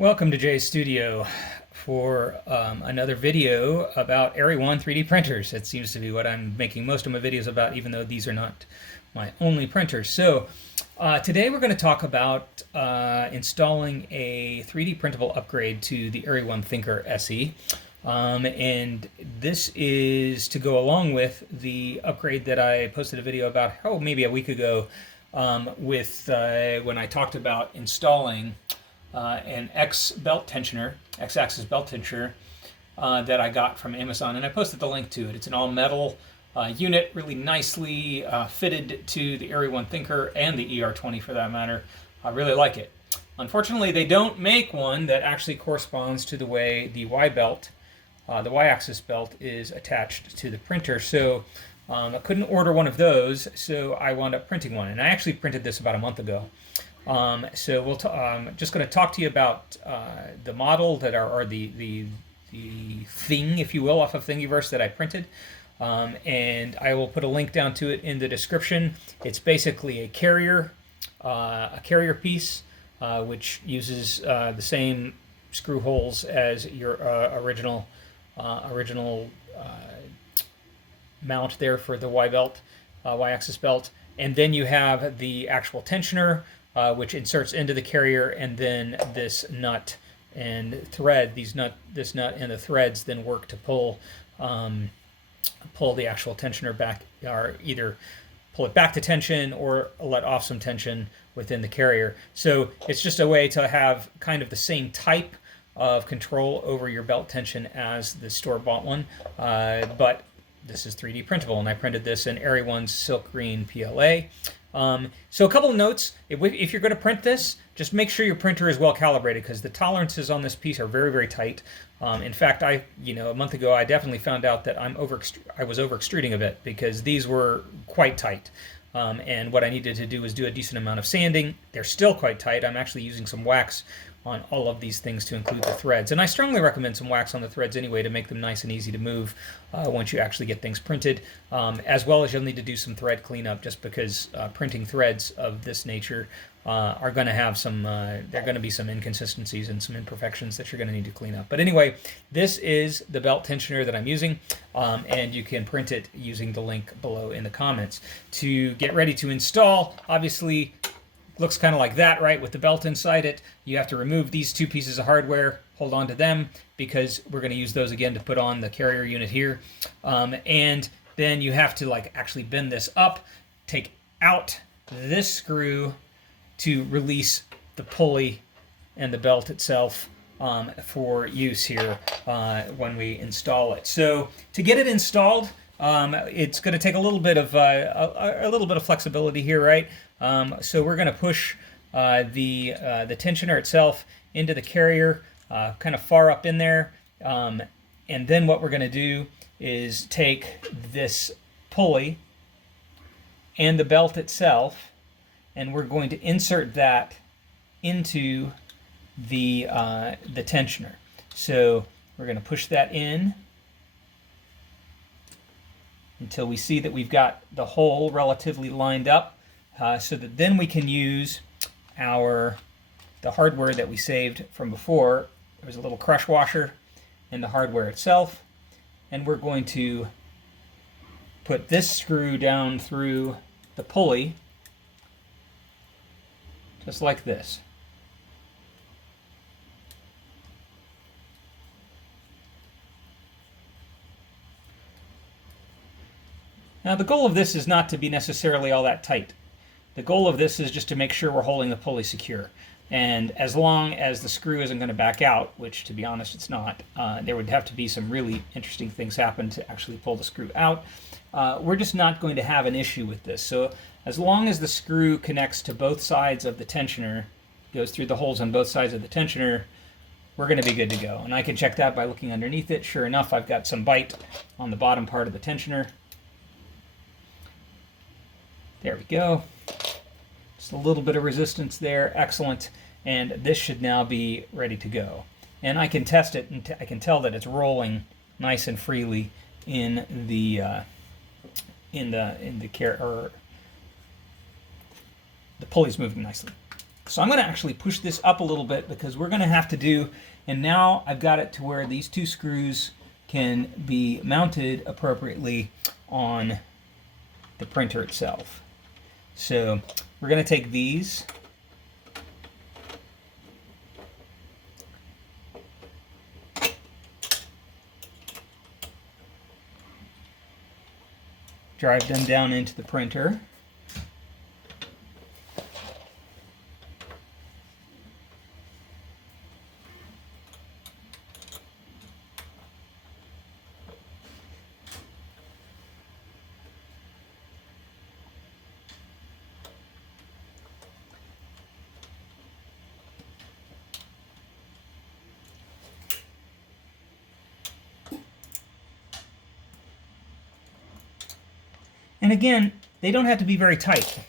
Welcome to Jay's Studio for another video about Eryone 3D printers. It seems to be what I'm making most of my videos about, even though these are not my only printers. So today we're going to talk about installing a 3D printable upgrade to the Eryone Thinker SE. And this is to go along with the upgrade that I posted a video about, maybe a week ago, when I talked about installing an X X-axis belt tensioner that I got from Amazon, and I posted the link to it. It's an all-metal unit, really nicely fitted to the Eryone Thinker and the ER20 for that matter. I really like it. Unfortunately, they don't make one that actually corresponds to the way the the Y-axis belt is attached to the printer. So I couldn't order one of those, so I wound up printing one. And I actually printed this about a month ago. So I'm just going to talk to you about the model or the thing, if you will, off of Thingiverse that I printed. And I will put a link down to it in the description. It's basically a carrier piece, which uses the same screw holes as your original mount there for the Y-axis belt. And then you have the actual tensioner, which inserts into the carrier, and then this nut and thread. This nut and the threads then work to pull the actual tensioner back, or either pull it back to tension or let off some tension within the carrier. So it's just a way to have kind of the same type of control over your belt tension as the store-bought one, but this is 3D printable, and I printed this in Eryone's Silk Green PLA. So a couple of notes: if you're going to print this, just make sure your printer is well calibrated, because the tolerances on this piece are very, very tight. In fact, a month ago, I definitely found out that I was over extruding a bit, because these were quite tight. And what I needed to do was do a decent amount of sanding. They're still quite tight. I'm actually using some wax on all of these things to include the threads. And I strongly recommend some wax on the threads anyway to make them nice and easy to move once you actually get things printed. As well as you'll need to do some thread cleanup, just because printing threads of this nature are going to have there are going to be some inconsistencies and some imperfections that you're going to need to clean up. But anyway, this is the belt tensioner that I'm using, and you can print it using the link below in the comments. To get ready to install, obviously, looks kind of like that, right, with the belt inside it. You have to remove these two pieces of hardware, hold on to them, because we're going to use those again to put on the carrier unit here. And then you have to actually bend this up, take out this screw to release the pulley and the belt itself for use here when we install it. So to get it installed, it's going to take a little bit of flexibility here, right? So we're going to push the tensioner itself into the carrier, kind of far up in there, and then what we're going to do is take this pulley and the belt itself, and we're going to insert that into the tensioner. So we're going to push that in until we see that we've got the hole relatively lined up, so that then we can use the hardware that we saved from before. There's a little crush washer in the hardware itself, and we're going to put this screw down through the pulley, just like this. Now, the goal of this is not to be necessarily all that tight. The goal of this is just to make sure we're holding the pulley secure. And as long as the screw isn't going to back out, which to be honest it's not, there would have to be some really interesting things happen to actually pull the screw out. We're just not going to have an issue with this. So as long as the screw connects to both sides of the tensioner, goes through the holes on both sides of the tensioner, we're going to be good to go. And I can check that by looking underneath it. Sure enough, I've got some bite on the bottom part of the tensioner. There we go. Just a little bit of resistance there. Excellent. And this should now be ready to go. And I can test it, and I can tell that it's rolling nice and freely in the pulley's moving nicely. So I'm going to actually push this up a little bit because we're going to have to do, and now I've got it to where these two screws can be mounted appropriately on the printer itself. So we're going to take these, drive them down into the printer. And again, they don't have to be very tight.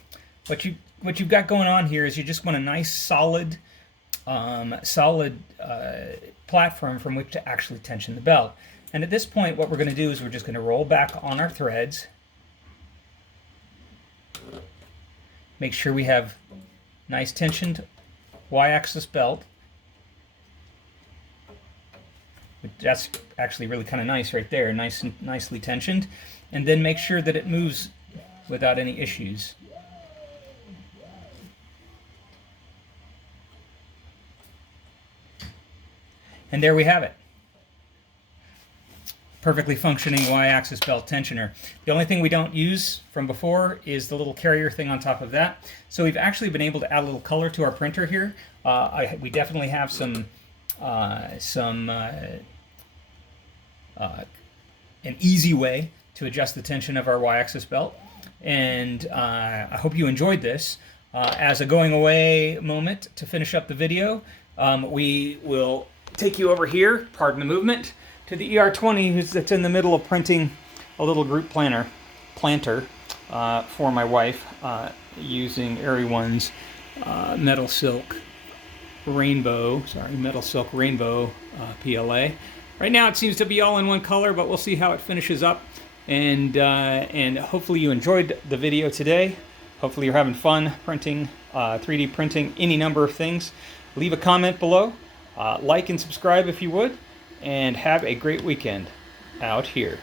What you've got going on here is you just want a nice solid platform from which to actually tension the belt. And at this point, what we're going to do is we're just going to roll back on our threads. Make sure we have nice tensioned y-axis belt. That's actually really kind of nice right there, nicely tensioned. And then make sure that it moves without any issues. And there we have it. Perfectly functioning y-axis belt tensioner. The only thing we don't use from before is the little carrier thing on top of that. So we've actually been able to add a little color to our printer here. We definitely have an easy way to adjust the tension of our y-axis belt. And I hope you enjoyed this. As a going away moment to finish up the video, we will take you over here, pardon the movement, to the ER20 that's in the middle of printing a little group planter for my wife using Eryone's Metal Silk Rainbow PLA. Right now it seems to be all in one color, but we'll see how it finishes up. And hopefully you enjoyed the video today. Hopefully you're having fun printing, 3D printing any number of things. Leave a comment below, like and subscribe if you would, and have a great weekend out here.